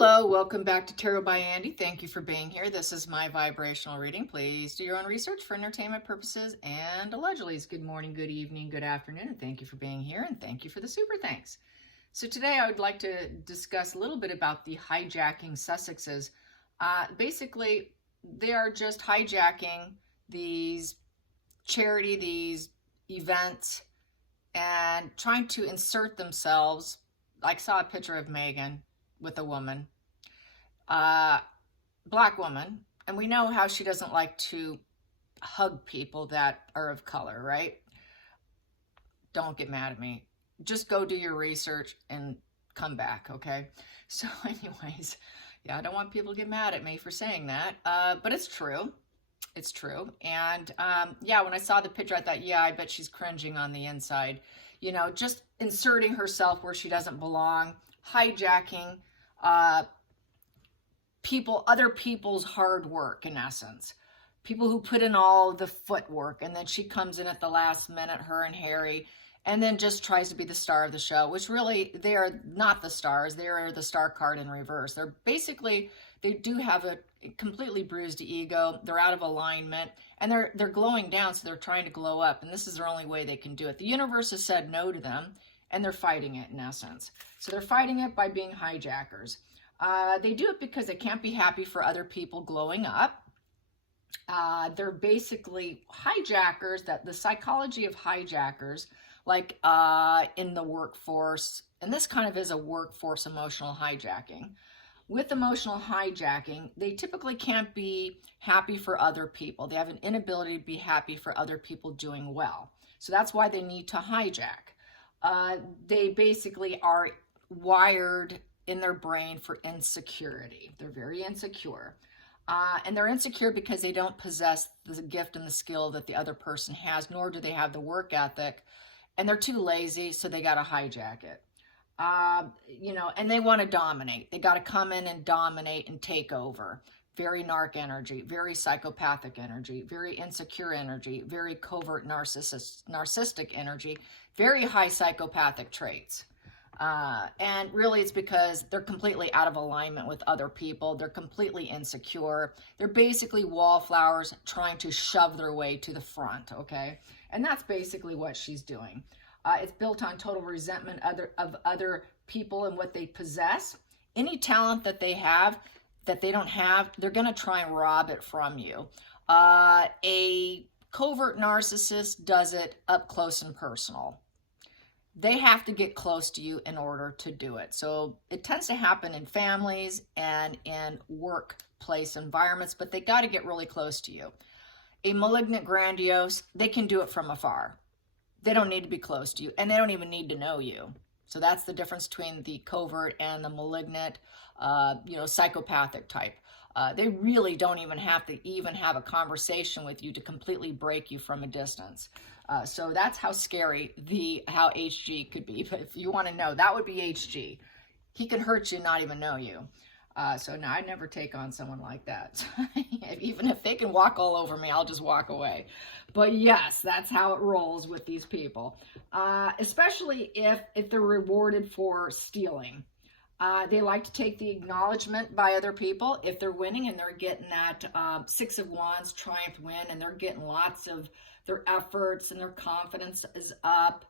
Hello, welcome back to Tarot by Andy. Thank you for being here. This is my vibrational reading. Please do your own research for entertainment purposes and allegedly. Good morning, good evening, good afternoon, and thank you for being here, and thank you for the super thanks. So today I would like to discuss a little bit about the hijacking Sussexes. Basically, they are just hijacking these these events, and trying to insert themselves. I saw a picture of Megan with a woman, black woman, and we know how she doesn't like to hug people that are of color, right? Don't get mad at me. Just go do your research and come back, okay? So anyways, yeah, I don't want people to get mad at me for saying that, but it's true. It's true. And yeah, when I saw the picture, I thought, yeah, I bet she's cringing on the inside. You know, just inserting herself where she doesn't belong, hijacking other people's hard work, in essence. People who put in all the footwork, and then she comes in at the last minute, her and Harry, and then just tries to be the star of the show, which really, they are not the stars. They are the star card in reverse. They're basically, they do have a completely bruised ego. They're out of alignment, and they're glowing down, so they're trying to glow up, and this is their only way they can do it. The universe has said no to them, and they're fighting it, in essence. So they're fighting it by being hijackers. They do it because they can't be happy for other people glowing up. They're basically hijackers, that the psychology of hijackers, like in the workforce, and this kind of is a workforce emotional hijacking. With emotional hijacking, they typically can't be happy for other people. They have an inability to be happy for other people doing well. So that's why they need to hijack. They basically are wired in their brain for insecurity. They're very insecure. And they're insecure because they don't possess the gift and the skill that the other person has, nor do they have the work ethic. And they're too lazy, so they got to hijack it. You know, and they want to dominate. They got to come in and dominate and take over. Very narc energy, very psychopathic energy, very insecure energy, very covert narcissistic energy, very high psychopathic traits. And really it's because they're completely out of alignment with other people. They're completely insecure. They're basically wallflowers trying to shove their way to the front, okay? And that's basically what she's doing. It's built on total resentment of other people and what they possess. Any talent that they have that they don't have, they're going to try and rob it from you. A covert narcissist does it up close and personal. They have to get close to you in order to do it. So it tends to happen in families and in workplace environments, but they got to get really close to you. A malignant grandiose, they can do it from afar. They don't need to be close to you, and they don't even need to know you. So that's the difference between the covert and the malignant, you know, psychopathic type. They really don't even have to have a conversation with you to completely break you from a distance. So that's how scary how HG could be. But if you want to know, that would be HG. He could hurt you and not even know you. So no, I'd never take on someone like that. Even if they can walk all over me, I'll just walk away. But yes, that's how it rolls with these people. Especially if they're rewarded for stealing. They like to take the acknowledgement by other people. If they're winning and they're getting that Six of Wands triumph win, and they're getting lots of their efforts and their confidence is up,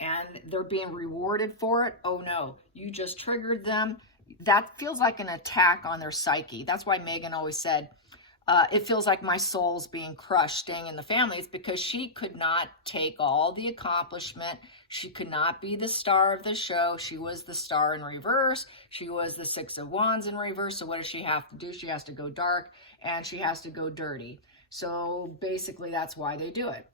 and they're being rewarded for it, oh no, you just triggered them. That feels like an attack on their psyche. That's why Megan always said, it feels like my soul's being crushed staying in the family. It's because she could not take all the accomplishment. She could not be the star of the show. She was the star in reverse. She was the Six of Wands in reverse. So what does she have to do? She has to go dark, and she has to go dirty. So basically that's why they do it.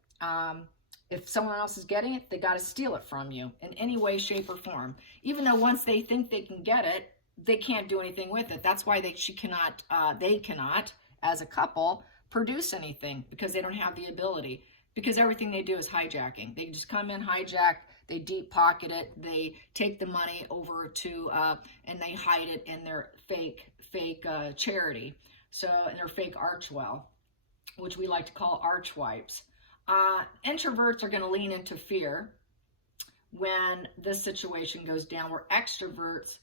If someone else is getting it, they got to steal it from you in any way, shape, or form. Even though once they think they can get it, they can't do anything with it. That's why they cannot, as a couple, produce anything, because they don't have the ability. Because everything they do is hijacking. They just come in, hijack, they deep pocket it, they take the money over to, and they hide it in their fake charity. So, in their fake archwell, which we like to call archwipes. Introverts are going to lean into fear when this situation goes down, where extroverts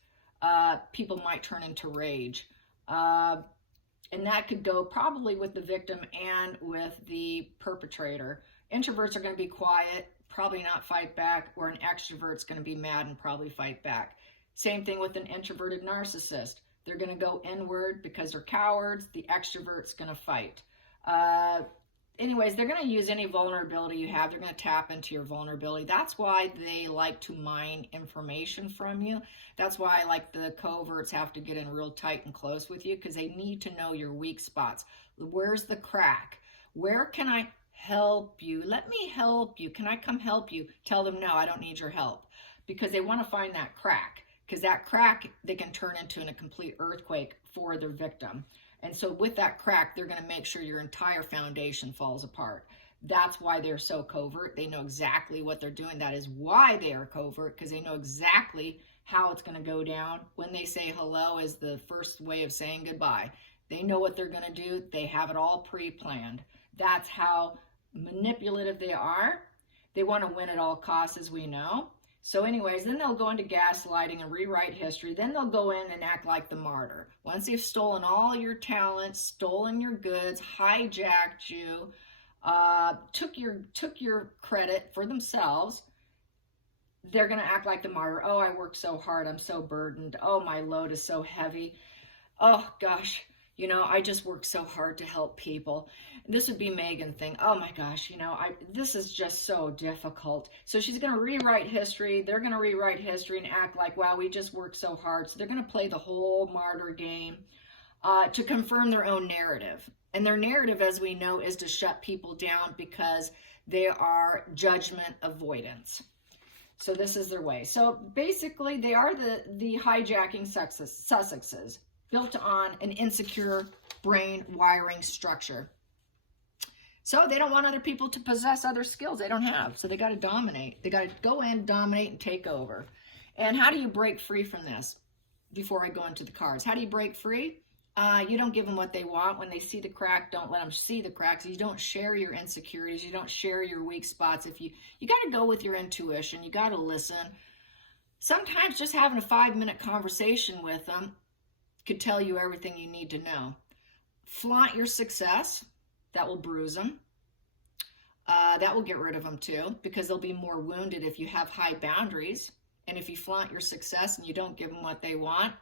people might turn into rage. And that could go probably with the victim and with the perpetrator. Introverts are going to be quiet, probably not fight back, or an extrovert's going to be mad and probably fight back. Same thing with an introverted narcissist. They're going to go inward because they're cowards. The extrovert's going to fight. Anyways, they're going to use any vulnerability you have. They're going to tap into your vulnerability. That's why they like to mine information from you. That's why, like, the coverts have to get in real tight and close with you, because they need to know your weak spots. Where's the crack? Where can I help you? Let me help you. Can I come help you? Tell them, no, I don't need your help, because they want to find that crack, because that crack they can turn into a complete earthquake for their victim. And so with that crack, they're going to make sure your entire foundation falls apart. That's why they're so covert. They know exactly what they're doing. That is why they are covert, because they know exactly how it's going to go down. When they say hello is the first way of saying goodbye. They know what they're going to do. They have it all pre-planned. That's how manipulative they are. They want to win at all costs, as we know. So anyways, then they'll go into gaslighting and rewrite history. Then they'll go in and act like the martyr. Once they've stolen all your talents, stolen your goods, hijacked you, took your credit for themselves, they're going to act like the martyr. Oh, I worked so hard. I'm so burdened. Oh, my load is so heavy. Oh, gosh. You know, I just work so hard to help people. This would be Megan thing. Oh my gosh, you know, this is just so difficult. So she's going to rewrite history. They're going to rewrite history and act like, wow, we just worked so hard. So they're going to play the whole martyr game to confirm their own narrative. And their narrative, as we know, is to shut people down because they are judgment avoidance. So this is their way. So basically, they are the hijacking Sussexes, built on an insecure brain wiring structure. So they don't want other people to possess other skills they don't have. So they got to dominate. They got to go in, dominate, and take over. And how do you break free from this? Before I go into the cards, how do you break free? You don't give them what they want. When they see the crack, don't let them see the cracks. You don't share your insecurities. You don't share your weak spots. If you got to go with your intuition. You got to listen. Sometimes just having a 5-minute conversation with them could tell you everything you need to know. Flaunt your success. That will bruise them. That will get rid of them too, because they'll be more wounded if you have high boundaries. And if you flaunt your success and you don't give them what they want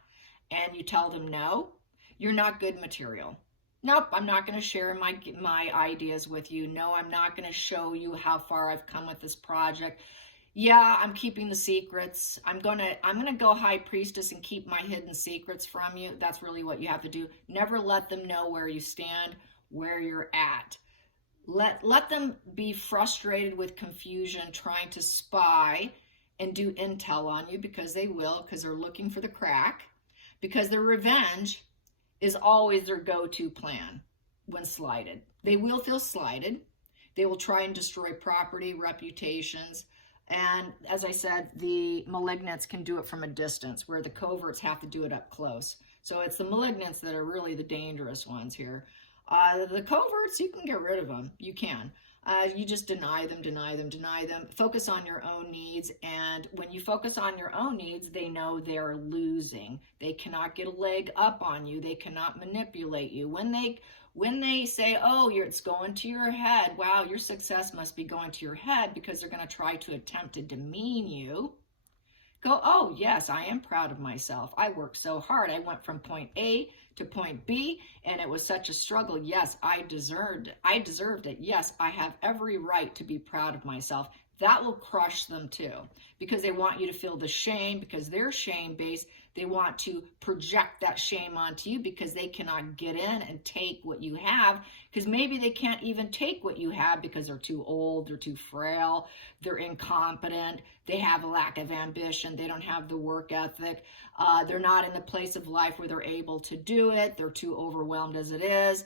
and you tell them no, you're not good material. Nope, I'm not going to share my ideas with you. No, I'm not going to show you how far I've come with this project. Yeah, I'm keeping the secrets. I'm gonna go high priestess and keep my hidden secrets from you. That's really what you have to do. Never let them know where you stand, where you're at. Let them be frustrated with confusion, trying to spy and do intel on you, because they will, because they're looking for the crack, because their revenge is always their go-to plan when slighted. They will feel slighted. They will try and destroy property, reputations. And as I said, the malignants can do it from a distance, where the coverts have to do it up close. So it's the malignants that are really the dangerous ones here. The coverts, you can get rid of them. You can. You just deny them. Focus on your own needs. And when you focus on your own needs, they know they're losing. They cannot get a leg up on you. They cannot manipulate you. When they say, oh, it's going to your head, wow, your success must be going to your head, because they're going to try to attempt to demean you, go, oh, yes, I am proud of myself. I worked so hard. I went from point A to point B, and it was such a struggle. Yes, I deserved it. Yes, I have every right to be proud of myself. That will crush them too, because they want you to feel the shame, because they're shame-based. They want to project that shame onto you, because they cannot get in and take what you have, because maybe they can't even take what you have because they're too old, they're too frail, they're incompetent, they have a lack of ambition, they don't have the work ethic, they're not in the place of life where they're able to do it, they're too overwhelmed as it is,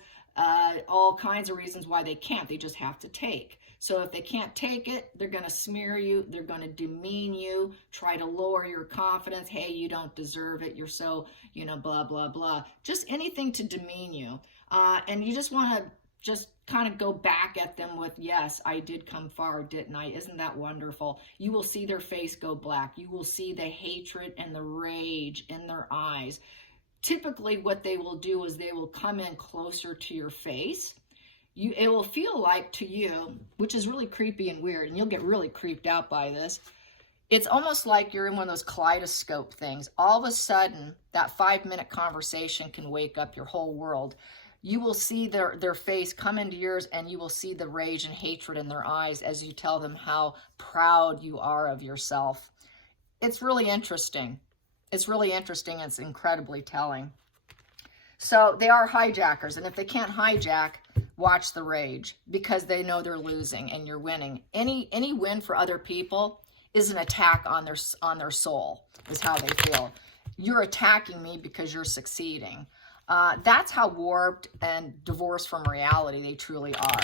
all kinds of reasons why they can't. They just have to take. So if they can't take it, they're going to smear you, they're going to demean you, try to lower your confidence. Hey, you don't deserve it. You're so, blah, blah, blah. Just anything to demean you. And you just want to just kind of go back at them with, yes, I did come far, didn't I? Isn't that wonderful? You will see their face go black. You will see the hatred and the rage in their eyes. Typically what they will do is they will come in closer to your face. It will feel like to you, which is really creepy and weird, and you'll get really creeped out by this. It's almost like you're in one of those kaleidoscope things. All of a sudden, that 5-minute conversation can wake up your whole world. You will see their face come into yours, and you will see the rage and hatred in their eyes as you tell them how proud you are of yourself. It's really interesting. It's really interesting. It's incredibly telling. So they are hijackers, and if they can't hijack, watch the rage, because they know they're losing and you're winning. Any win for other people is an attack on their soul, is how they feel. You're attacking me because you're succeeding. That's how warped and divorced from reality they truly are.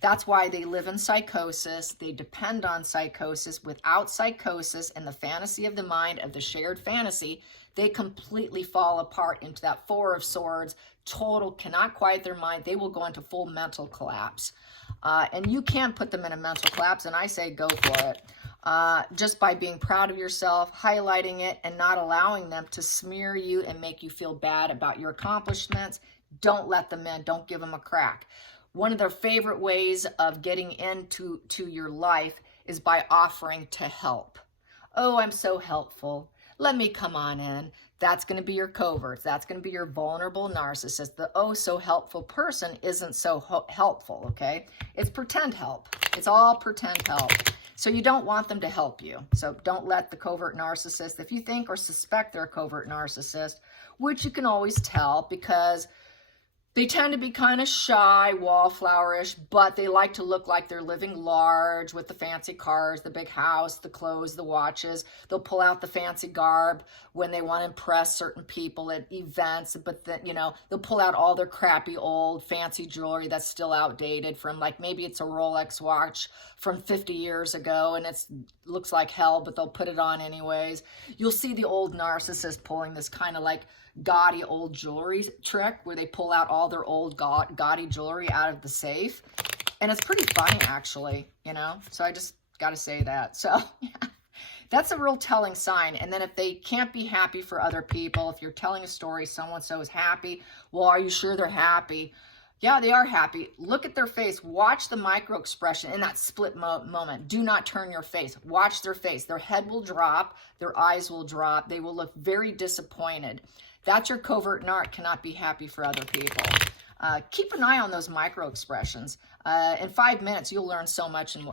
That's why they live in psychosis. They depend on psychosis. Without psychosis and the fantasy of the mind, of the shared fantasy, they completely fall apart into that 4 of Swords, total, cannot quiet their mind. They will go into full mental collapse. And you can put them in a mental collapse, and I say go for it. Just by being proud of yourself, highlighting it, and not allowing them to smear you and make you feel bad about your accomplishments. Don't let them in. Don't give them a crack. One of their favorite ways of getting into your life is by offering to help. Oh, I'm so helpful. Let me come on in. That's going to be your covert. That's going to be your vulnerable narcissist. The oh so helpful person isn't so helpful, okay? It's pretend help. It's all pretend help. So you don't want them to help you. So don't let the covert narcissist, if you think or suspect they're a covert narcissist, which you can always tell because they tend to be kind of shy, wallflowerish, but they like to look like they're living large with the fancy cars, the big house, the clothes, the watches. They'll pull out the fancy garb when they want to impress certain people at events, but then, you know, they'll pull out all their crappy old fancy jewelry that's still outdated from, like, maybe it's a Rolex watch from 50 years ago and it looks like hell, but they'll put it on anyways. You'll see the old narcissist pulling this kind of like gaudy old jewelry trick where they pull out all their old gaudy jewelry out of the safe, and it's pretty funny actually, you know. So I just got to say that. So yeah, that's a real telling sign. And then if they can't be happy for other people, if you're telling a story, someone so is happy, well, are you sure they're happy? Yeah, they are happy. Look at their face. Watch the micro expression in that split moment. Do not turn your face. Watch their face. Their head will drop. Their eyes will drop. They will look very disappointed. That's your covert narc, cannot be happy for other people. Keep an eye on those micro expressions. In 5 minutes, you'll learn so much in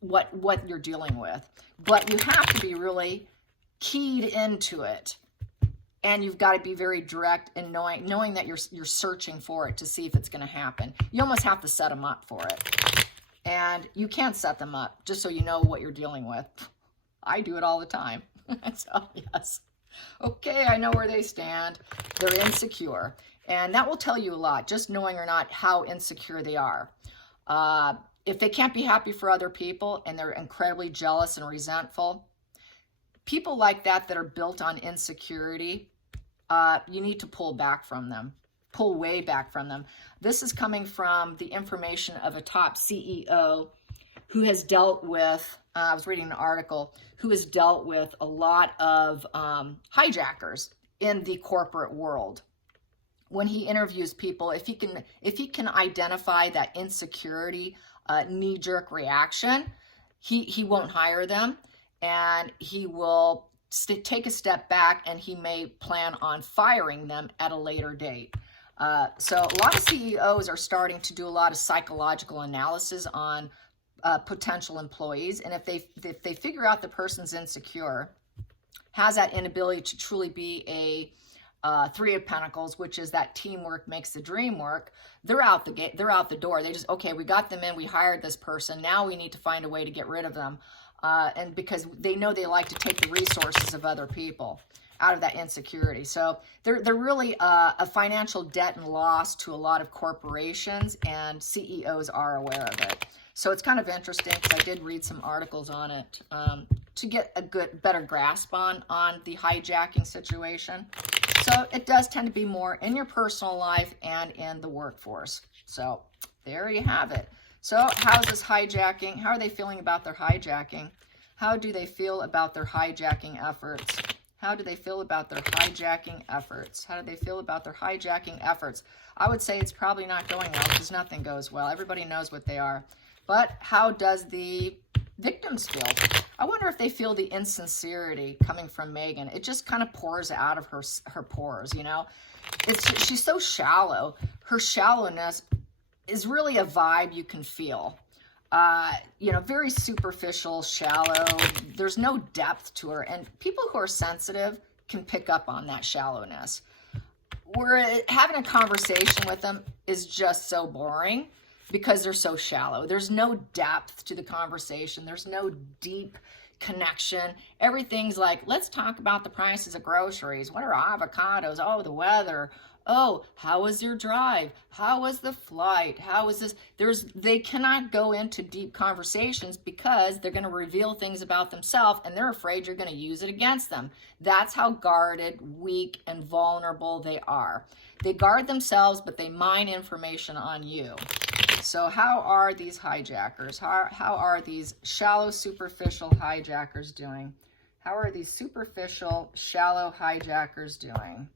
what you're dealing with. But you have to be really keyed into it. And you've got to be very direct in knowing that you're searching for it to see if it's going to happen. You almost have to set them up for it. And you can't set them up, just so you know what you're dealing with. I do it all the time. So, yes. Okay, I know where they stand. They're insecure. And that will tell you a lot, just knowing or not how insecure they are. If they can't be happy for other people and they're incredibly jealous and resentful, people like that are built on insecurity, you need to pull back from them. Pull way back from them. This is coming from the information of a top CEO who has dealt with, I was reading an article, who has dealt with a lot of hijackers in the corporate world. When he interviews people, if he can identify that insecurity, knee-jerk reaction, he won't hire them, and he will take a step back, and he may plan on firing them at a later date. So a lot of CEOs are starting to do a lot of psychological analysis on potential employees, and if they figure out the person's insecure, has that inability to truly be a 3 of Pentacles, which is that teamwork makes the dream work, they're out the gate, they're out the door. They just, okay, we got them in, we hired this person, now we need to find a way to get rid of them, and because they know they like to take the resources of other people out of that insecurity. So they're really a financial debt and loss to a lot of corporations, and CEOs are aware of it. So it's kind of interesting because I did read some articles on it. to get a better grasp on the hijacking situation. So it does tend to be more in your personal life and in the workforce. So there you have it. So how's this hijacking? How are they feeling about their hijacking? How do they feel about their hijacking efforts? How do they feel about their hijacking efforts? How do they feel about their hijacking efforts? I would say it's probably not going well because nothing goes well. Everybody knows what they are. But how does the victims feel? I wonder if they feel the insincerity coming from Megan. It just kind of pours out of her pores, you know. She's so shallow. Her shallowness is really a vibe you can feel. You know, very superficial, shallow. There's no depth to her. And people who are sensitive can pick up on that shallowness. Having a conversation with them is just so boring because they're so shallow. There's no depth to the conversation. There's no deep connection. Everything's like, let's talk about the prices of groceries. What are avocados? Oh, the weather. Oh, how was your drive? How was the flight? How was this? They cannot go into deep conversations because they're going to reveal things about themselves and they're afraid you're going to use it against them. That's how guarded, weak, and vulnerable they are. They guard themselves, but they mine information on you. So how are these hijackers? How are these shallow, superficial hijackers doing? How are these superficial, shallow hijackers doing?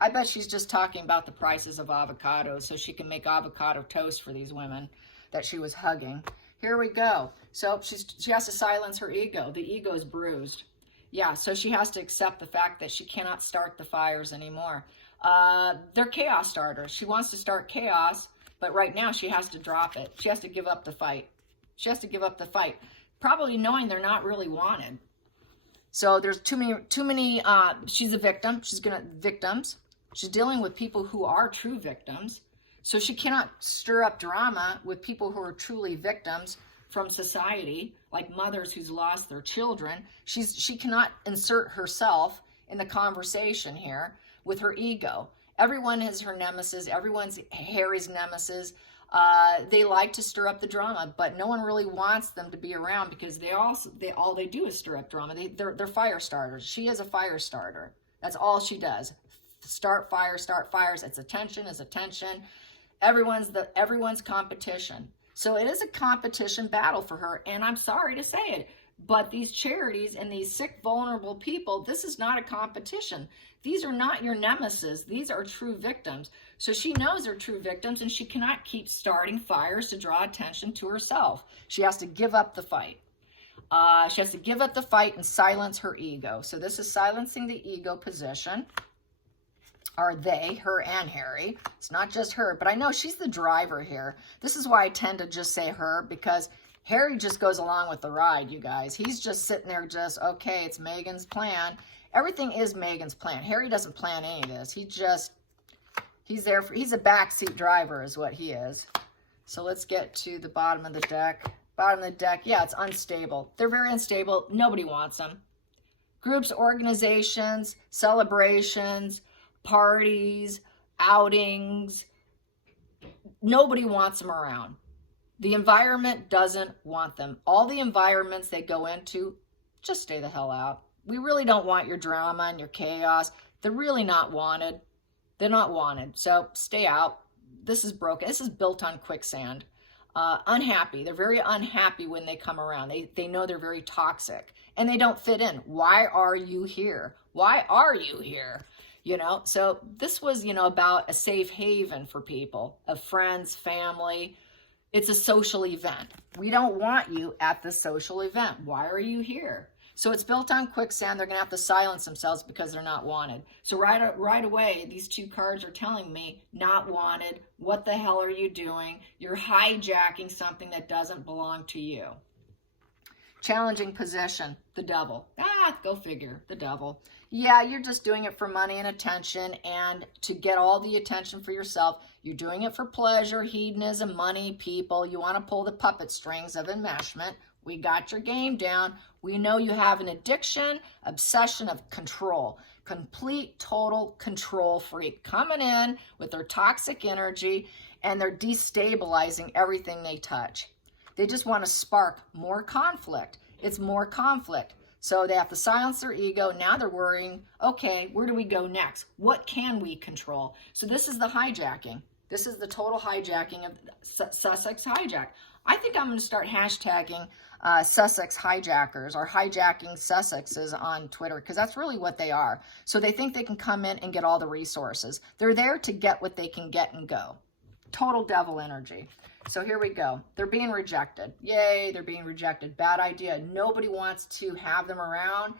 I bet she's just talking about the prices of avocados so she can make avocado toast for these women that she was hugging. Here we go. So she has to silence her ego. The ego is bruised. Yeah, so she has to accept the fact that she cannot start the fires anymore. They're chaos starters. She wants to start chaos, but right now she has to drop it. She has to give up the fight. She has to give up the fight, probably knowing they're not really wanted. So there's too many, she's a victim. Victims. She's dealing with people who are true victims. So she cannot stir up drama with people who are truly victims from society, like mothers who's lost their children. She cannot insert herself in the conversation here with her ego. Everyone is her nemesis. Everyone's Harry's nemesis. They like to stir up the drama, but no one really wants them to be around because all they do is stir up drama. They're fire starters. She is a fire starter. That's all she does. Start fires. It's attention. Everyone's competition. So it is a competition battle for her, and I'm sorry to say it, but these charities and these sick, vulnerable people, this is not a competition. These are not your nemesis. These are true victims. So she knows they're true victims, and she cannot keep starting fires to draw attention to herself. She has to give up the fight. She has to give up the fight and silence her ego. So this is silencing the ego position. Are they, her and Harry. It's not just her, but I know she's the driver here. This is why I tend to just say her, because Harry just goes along with the ride, you guys. He's just sitting there okay, it's Megan's plan. Everything is Megan's plan. Harry doesn't plan any of this. He's a backseat driver is what he is. So let's get to the bottom of the deck. Bottom of the deck, yeah, it's unstable. They're very unstable. Nobody wants them. Groups, organizations, celebrations, parties, outings, nobody wants them around. The environment doesn't want them. All the environments they go into, just stay the hell out. We really don't want your drama and your chaos. They're really not wanted. They're not wanted. So stay out. This is broken. This is built on quicksand. Unhappy. They're very unhappy when they come around. They know they're very toxic and they don't fit in. Why are you here? Why are you here? You know, so this was, about a safe haven for people, of friends, family. It's a social event. We don't want you at the social event. Why are you here? So it's built on quicksand. They're going to have to silence themselves because they're not wanted. So right away, these two cards are telling me, not wanted. What the hell are you doing? You're hijacking something that doesn't belong to you. Challenging position, the devil. Go figure, the devil. Yeah, you're just doing it for money and attention and to get all the attention for yourself. You're doing it for pleasure, hedonism, money, people. You want to pull the puppet strings of enmeshment. We got your game down. We know you have an addiction, obsession of control. Complete, total control freak coming in with their toxic energy and they're destabilizing everything they touch. They just want to spark more conflict. It's more conflict. So they have to silence their ego. Now they're worrying, okay, where do we go next? What can we control? So this is the hijacking. This is the total hijacking of Sussex hijack. I think I'm going to start hashtagging Sussex hijackers or hijacking Sussexes on Twitter, because that's really what they are. So they think they can come in and get all the resources. They're there to get what they can get and go. Total devil energy. So here we go. They're being rejected. Yay, they're being rejected. Bad idea. Nobody wants to have them around.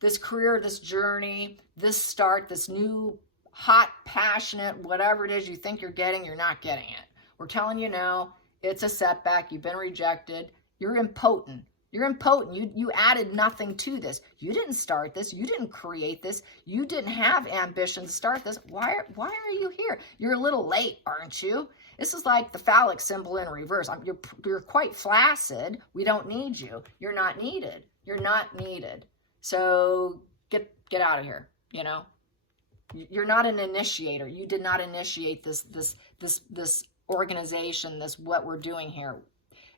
This career, this journey, this start, this new hot, passionate, whatever it is you think you're getting, you're not getting it. We're telling you no. It's a setback. You've been rejected. You're impotent. You're impotent. You added nothing to this. You didn't start this. You didn't create this. You didn't have ambition to start this. Why are you here? You're a little late, aren't you? This is like the phallic symbol in reverse. You're quite flaccid. We don't need you. You're not needed. You're not needed. So get out of here. You know, you're not an initiator. You did not initiate this organization. This what we're doing here.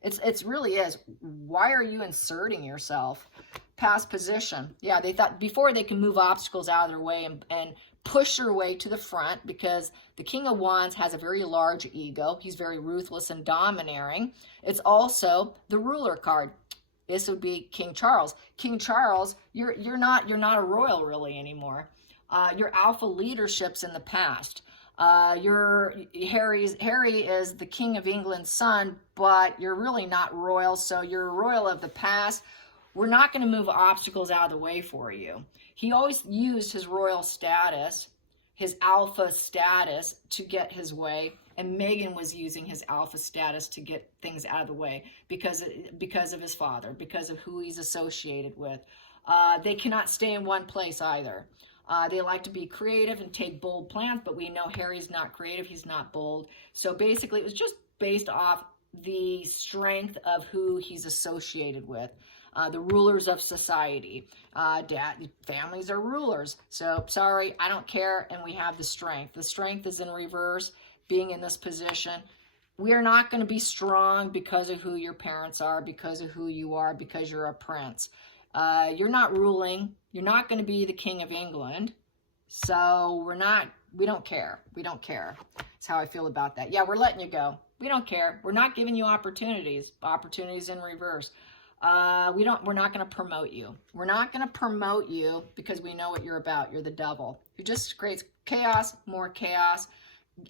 It's really is. Why are you inserting yourself? Past position. Yeah, they thought before they can move obstacles out of their way and push their way to the front, because the King of Wands has a very large ego. He's very ruthless and domineering. It's also the ruler card. This would be King Charles. King Charles, you're not a royal really anymore. Your alpha leadership's in the past. Harry is the King of England's son, but you're really not royal, so you're a royal of the past. We're not going to move obstacles out of the way for you. He always used his royal status, his alpha status, to get his way, and Meghan was using his alpha status to get things out of the way because of his father, because of who he's associated with. They cannot stay in one place either. They like to be creative and take bold plans, but we know Harry's not creative. He's not bold. So basically, it was just based off the strength of who he's associated with. The rulers of society. Families are rulers. So, sorry, I don't care, and we have the strength. The strength is in reverse, being in this position. We are not going to be strong because of who your parents are, because of who you are, because you're a prince. You're not ruling. You're not going to be the King of England. So we don't care. We don't care. That's how I feel about that. Yeah, we're letting you go. We don't care. We're not giving you opportunities. Opportunities in reverse. We're not going to promote you. We're not going to promote you because we know what you're about. You're the devil who just creates chaos, more chaos.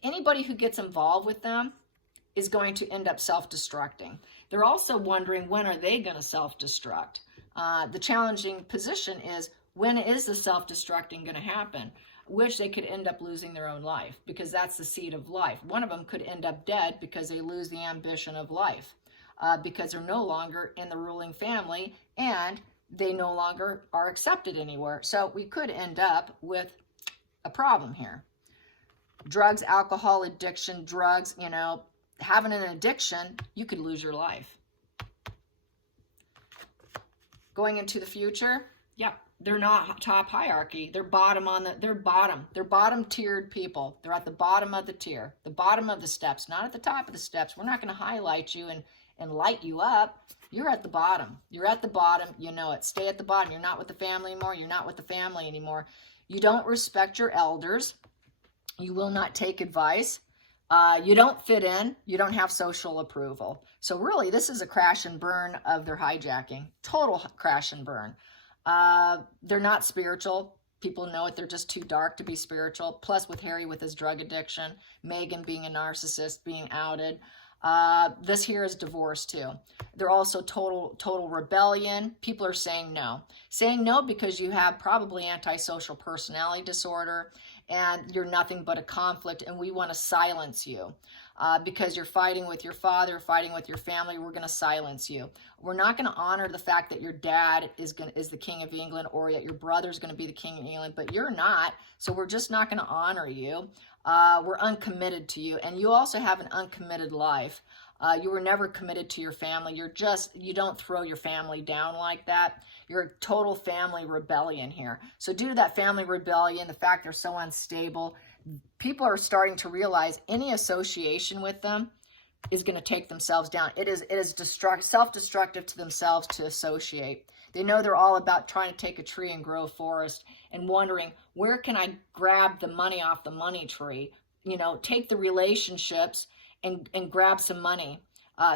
Anybody who gets involved with them is going to end up self-destructing. They're also wondering, when are they going to self-destruct? The challenging position is, when is the self-destructing going to happen? Which they could end up losing their own life, because that's the seed of life. One of them could end up dead because they lose the ambition of life, because they're no longer in the ruling family and they no longer are accepted anywhere. So we could end up with a problem here. Drugs, alcohol addiction, drugs, having an addiction, you could lose your life. Going into the future, yep, they're not top hierarchy. They're they're bottom tiered people. They're at the bottom of the tier, the bottom of the steps, not at the top of the steps. We're not going to highlight you and light you up. You're at the bottom. You're at the bottom. You know it. Stay at the bottom. You're not with the family anymore. You're not with the family anymore. You don't respect your elders. You will not take advice. You don't fit in. You don't have social approval. So really, this is a crash and burn of their hijacking. Total crash and burn. They're not spiritual. People know it. They're just too dark to be spiritual. Plus with Harry with his drug addiction, Meghan being a narcissist, being outed. This here is divorce too. They're also total rebellion. People are saying no. Saying no because you have probably antisocial personality disorder and you're nothing but a conflict, and we want to silence you. Because you're fighting with your father, fighting with your family, we're going to silence you. We're not going to honor the fact that your dad is the King of England, or that your brother's going to be the King of England, but you're not, so we're just not going to honor you. We're uncommitted to you, and you also have an uncommitted life. You were never committed to your family. You don't throw your family down like that. You're a total family rebellion here. So due to that family rebellion, the fact they're so unstable, people are starting to realize any association with them is going to take themselves down. It is self-destructive to themselves to associate. They know they're all about trying to take a tree and grow a forest and wondering, where can I grab the money off the money tree? You know, take the relationships and grab some money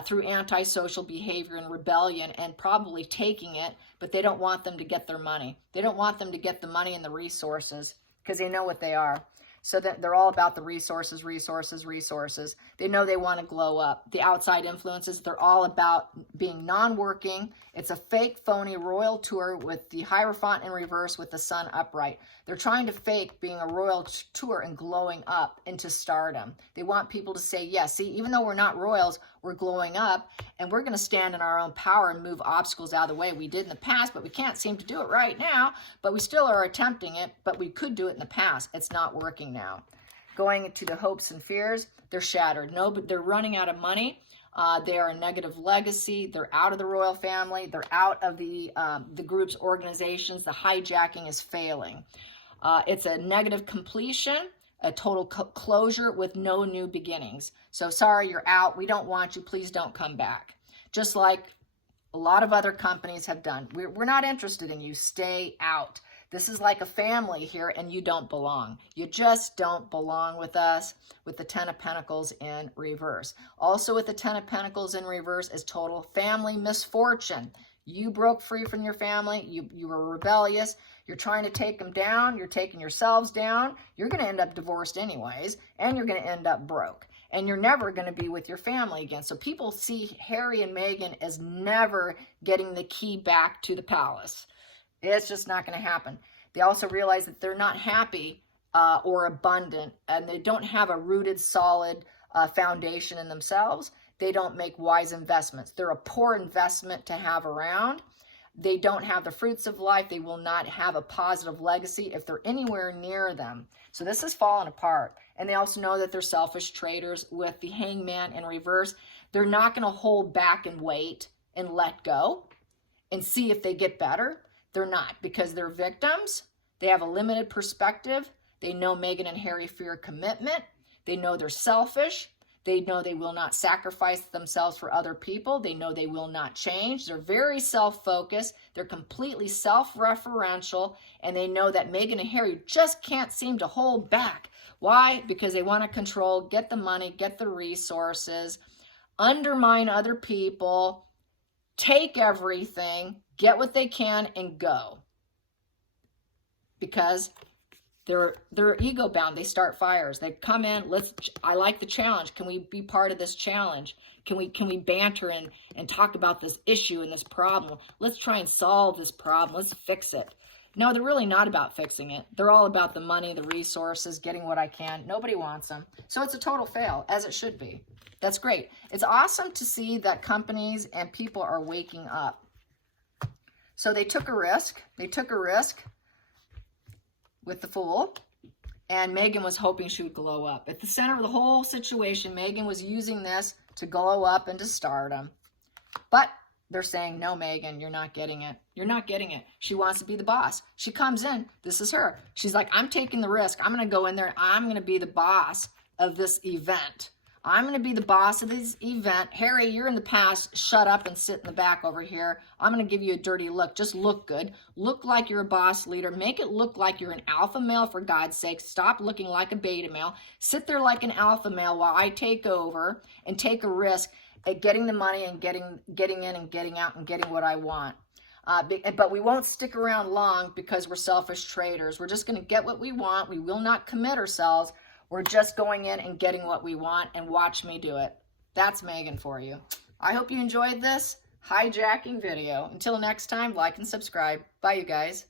through antisocial behavior and rebellion, and probably taking it, but they don't want them to get their money. They don't want them to get the money and the resources, because they know what they are. So that they're all about the resources, resources, resources. They know they want to glow up. The outside influences, they're all about being non-working. It's a fake, phony royal tour with the Hierophant in reverse with the sun upright. They're trying to fake being a royal tour and glowing up into stardom. They want people to say, yes, see, even though we're not royals, we're glowing up, and we're going to stand in our own power and move obstacles out of the way. We did in the past, but we can't seem to do it right now, but we still are attempting it, but we could do it in the past. It's not working now. Going to the hopes and fears, they're shattered. No, but they're running out of money. They are a negative legacy. They're out of the royal family. They're out of the group's organizations. The hijacking is failing. It's a negative completion, a total closure with no new beginnings. So sorry, you're out. We don't want you. Please don't come back. Just like a lot of other companies have done. We're not interested in you. Stay out. This is like a family here, and you don't belong. You just don't belong with us, with the Ten of Pentacles in reverse. Also with the Ten of Pentacles in reverse is total family misfortune. You broke free from your family. You were rebellious. You're trying to take them down. You're taking yourselves down. You're going to end up divorced anyways, and you're going to end up broke. And you're never going to be with your family again. So people see Harry and Meghan as never getting the key back to the palace. It's just not going to happen. They also realize that they're not happy or abundant, and they don't have a rooted, solid foundation in themselves. They don't make wise investments. They're a poor investment to have around. They don't have the fruits of life. They will not have a positive legacy if they're anywhere near them. So this is falling apart. And they also know that they're selfish traders with the Hangman in reverse. They're not going to hold back and wait and let go and see if they get better. They're not, because they're victims. They have a limited perspective. They know Meghan and Harry fear commitment. They know they're selfish. They know they will not sacrifice themselves for other people. They know they will not change. They're very self-focused. They're completely self-referential. And they know that Meghan and Harry just can't seem to hold back. Why? Because they want to control, get the money, get the resources, undermine other people, take everything, get what they can, and go. Because they're ego bound. They start fires. They come in. I like the challenge. Can we be part of this challenge? Can we banter and talk about this issue and this problem? Let's try and solve this problem. Let's fix it. No, they're really not about fixing it. They're all about the money, the resources, getting what I can. Nobody wants them. So it's a total fail, as it should be. That's great. It's awesome to see that companies and people are waking up. So they took a risk. They took a risk with the Fool, and Meghan was hoping she would glow up. At the center of the whole situation, Meghan was using this to glow up into stardom. But they're saying, no, Meghan, you're not getting it. You're not getting it. She wants to be the boss. She comes in. This is her. She's like, I'm taking the risk. I'm going to go in there, and I'm going to be the boss of this event. I'm going to be the boss of this event. Harry, you're in the past. Shut up and sit in the back over here. I'm going to give you a dirty look. Just look good. Look like you're a boss leader. Make it look like you're an alpha male, for God's sake. Stop looking like a beta male. Sit there like an alpha male while I take over and take a risk at getting the money and getting in and getting out and getting what I want. But we won't stick around long because we're selfish traders. We're just going to get what we want. We will not commit ourselves. We're just going in and getting what we want, and watch me do it. That's Meghan for you. I hope you enjoyed this hijacking video. Until next time, like and subscribe. Bye, you guys.